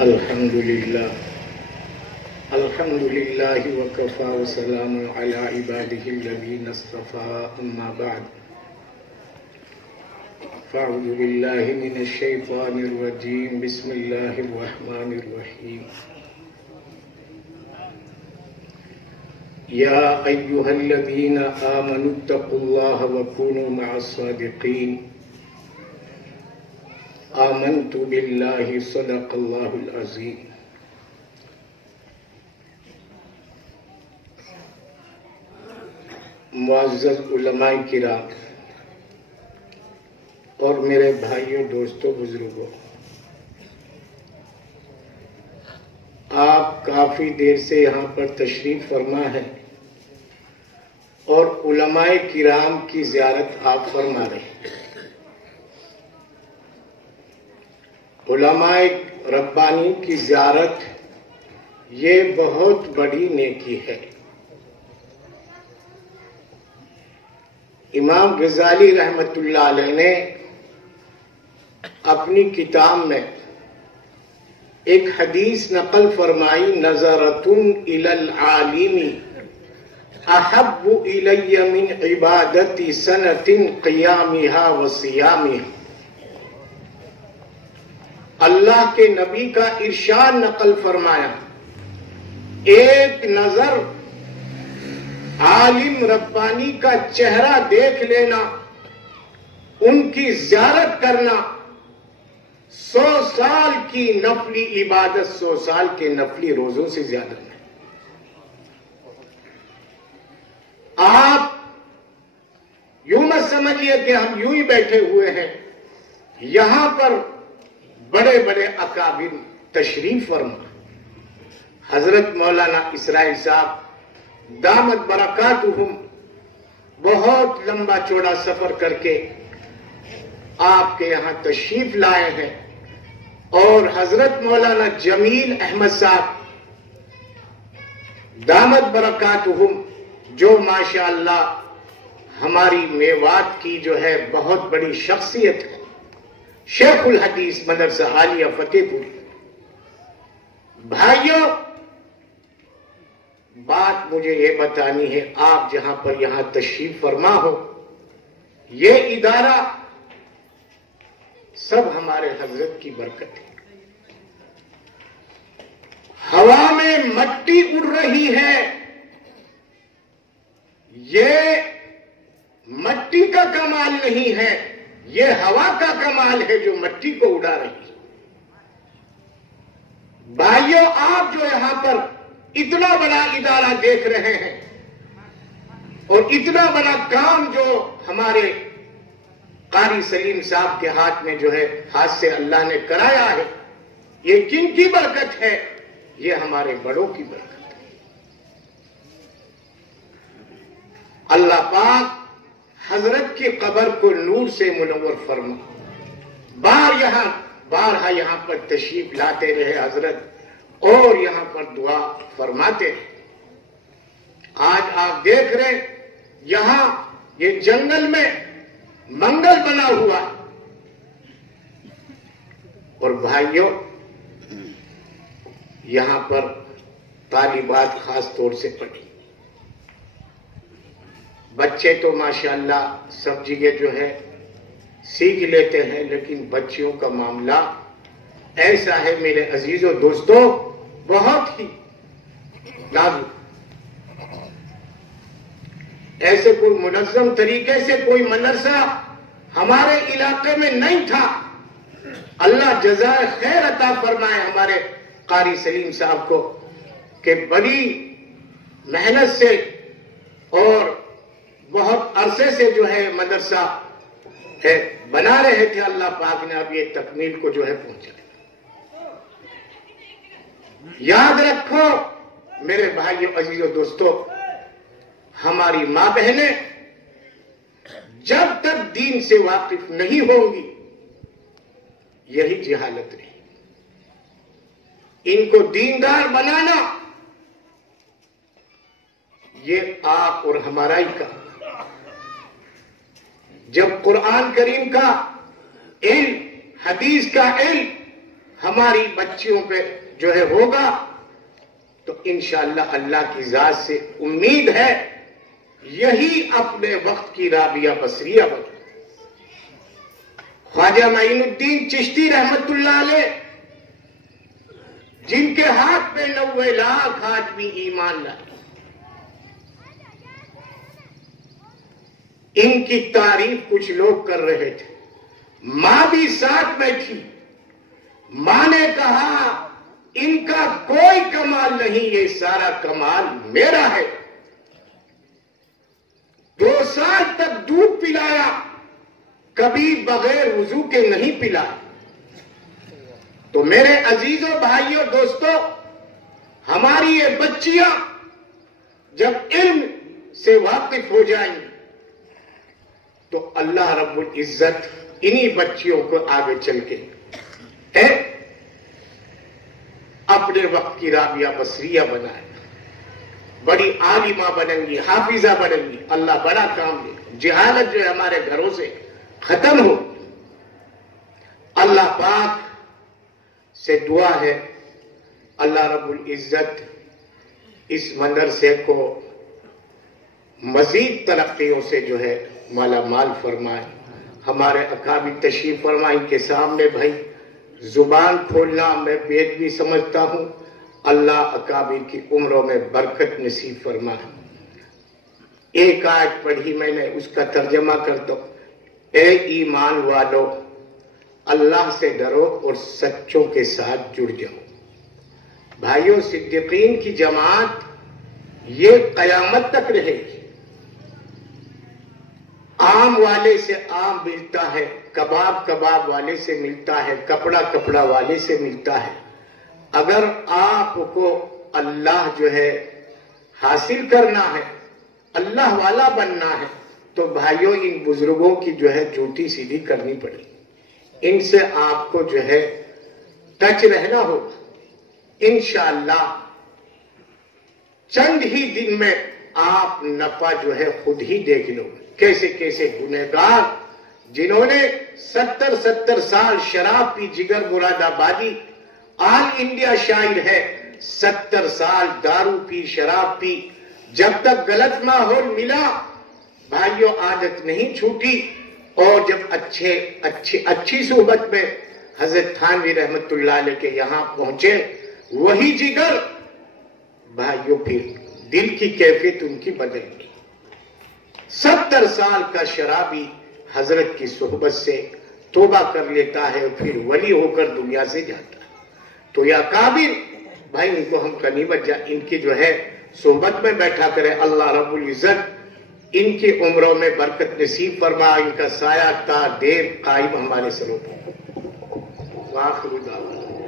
الحمدللہ وکفى وسلام علی عباده الذین اصطفى اما بعد فاعوذ باللہ من الشیطان الرجیم بسم اللہ الرحمن الرحیم یا ایہا الذین آمنوا اتقوا اللہ وکونوا مع الصادقین آمنت باللہ صدق اللہ العظیم۔ معزز علماء کرام اور میرے بھائیوں، دوستوں، بزرگوں، آپ کافی دیر سے یہاں پر تشریف فرما ہے اور علماء کرام کی زیارت آپ فرما رہے ہیں۔ علماء ربانی کی زیارت یہ بہت بڑی نیکی ہے۔ امام غزالی رحمت اللہ علیہ نے اپنی کتاب میں ایک حدیث نقل فرمائی، نظرتن الی العالم احب الی من عبادت سنۃ قیامها وصیامها۔ اللہ کے نبی کا ارشاد نقل فرمایا، ایک نظر عالم ربانی کا چہرہ دیکھ لینا، ان کی زیارت کرنا 100 سال کی نفلی عبادت، 100 سال کے نفلی روزوں سے زیادہ نہیں۔ آپ یوں مت سمجھیے کہ ہم یوں ہی بیٹھے ہوئے ہیں، یہاں پر بڑے بڑے اکابر تشریف فرما، حضرت مولانا اسرائیل صاحب دامت برکاتہم بہت لمبا چوڑا سفر کر کے آپ کے یہاں تشریف لائے ہیں، اور حضرت مولانا جمیل احمد صاحب دامت برکاتہم جو ماشاءاللہ ہماری میوات کی جو ہے بہت بڑی شخصیت ہے، شیخ الحدیث مدرسہ عالیہ فتح پوری۔ بھائیوں، بات مجھے یہ بتانی ہے، آپ جہاں پر یہاں تشریف فرما ہو، یہ ادارہ سب ہمارے حضرت کی برکت ہے۔ ہوا میں مٹی اڑ رہی ہے، یہ مٹی کا کمال نہیں ہے، یہ ہوا کا کمال ہے جو مٹی کو اڑا رہی ہے۔ بھائیوں، آپ جو یہاں پر اتنا بڑا ادارہ دیکھ رہے ہیں اور اتنا بڑا کام جو ہمارے قاری سلیم صاحب کے ہاتھ میں جو ہے، ہاتھ سے اللہ نے کرایا ہے، یہ کن کی برکت ہے؟ یہ ہمارے بڑوں کی برکت ہے۔ اللہ پاک حضرت کی قبر کو نور سے منور فرما، بارہا یہاں پر تشریف لاتے رہے حضرت، اور یہاں پر دعا فرماتے ہیں۔ آج آپ دیکھ رہے یہاں یہ جنگل میں منگل بنا ہوا ہے، اور بھائیوں یہاں پر طالبات خاص طور سے پڑھی، بچے تو ماشاءاللہ سب جگہ جو ہے سیکھ لیتے ہیں، لیکن بچیوں کا معاملہ ایسا ہے میرے عزیزوں دوستوں، بہت ہی نازک۔ ایسے کوئی منظم طریقے سے کوئی مدرسہ ہمارے علاقے میں نہیں تھا۔ اللہ جزائے خیر عطا فرمائے ہمارے قاری سلیم صاحب کو کہ بڑی محنت سے اور بہت عرصے سے جو ہے مدرسہ ہے بنا رہے تھے، اللہ پاک نے اب یہ تکمیل کو جو ہے پہنچا۔ یاد رکھو میرے بھائیو، عزیزو، دوستو، ہماری ماں بہنیں جب تک دین سے واقف نہیں ہوں گی، یہی جہالت رہی۔ ان کو دیندار بنانا یہ آپ اور ہمارا ہی کام۔ جب قرآن کریم کا علم، حدیث کا علم ہماری بچیوں پہ جو ہے ہوگا تو انشاءاللہ اللہ کی ذات سے امید ہے یہی اپنے وقت کی رابعہ بصریہ بنے. خواجہ معین الدین چشتی رحمت اللہ علیہ جن کے ہاتھ میں 90 لاکھ آدمی ایمان لائے، ان کی تعریف کچھ لوگ کر رہے تھے. ماں بھی ساتھ میں تھی. ماں نے کہا ان کا کوئی کمال نہیں، یہ سارا کمال میرا ہے. 2 سال تک دودھ پلایا، کبھی بغیر وضو کے نہیں پلا. تو میرے عزیزوں، بھائیوں، دوستوں، ہماری یہ بچیاں جب علم سے واقف ہو جائیں تو اللہ رب العزت انہی بچیوں کو آگے چل کے اپنے وقت کی رابعہ بصریہ بنائے. بڑی عالمہ بنیں گی، حافظہ بنیں گی. اللہ بڑا کام دے. جہالت جو ہے ہمارے گھروں سے ختم ہو. اللہ پاک سے دعا ہے اللہ رب العزت اس مدرسے کو مزید ترقیوں سے جو ہے مالا مال فرمائے. ہمارے اکابر تشریف فرمائے. ان کے سامنے بھائی زبان کھولنا میں بید بھی سمجھتا ہوں. اللہ اکابر کی عمروں میں برکت نصیب فرمائے. ایک آیت پڑھی میں نے، اس کا ترجمہ کرتا ہوں. اے ایمان والو، اللہ سے ڈرو اور سچوں کے ساتھ جڑ جاؤ. بھائیوں، صدیقین کی جماعت یہ قیامت تک رہے گی. آم والے سے آم ملتا ہے، کباب والے سے ملتا ہے، کپڑا والے سے ملتا ہے. اگر آپ کو اللہ جو ہے حاصل کرنا ہے، اللہ والا بننا ہے، تو بھائیوں ان بزرگوں کی جو ہے جوتی سیدھی کرنی پڑے. ان سے آپ کو جو ہے ٹچ رہنا ہوگا. انشاءاللہ چند ہی دن میں آپ نفع جو ہے خود ہی دیکھ لو. کیسے کیسے گنہگار جنہوں نے 70 سال شراب پی. جگر مراد آبادی آل انڈیا شاعر ہے. 70 سال دارو پی، شراب پی. جب تک غلط ماحول ملا بھائیوں عادت نہیں چھوٹی. اور جب اچھی صحبت میں حضرت تھانوی رحمت اللہ علیہ کے یہاں پہنچے، وہی جگر بھائیوں پھر دل کی کیفیت ان کی بدل گئی. 70 سال کا شرابی حضرت کی صحبت سے توبہ کر لیتا ہے اور پھر ولی ہو کر دنیا سے جاتا ہے. تو یا کابر بھائی ان کو ہم غنیمت ان کی جو ہے صحبت میں بیٹھا کریں. اللہ رب العزت ان کی عمروں میں برکت نصیب فرما. ان کا سایہ تا دیر قائم ہمارے سروں پر. وآخر دعوانا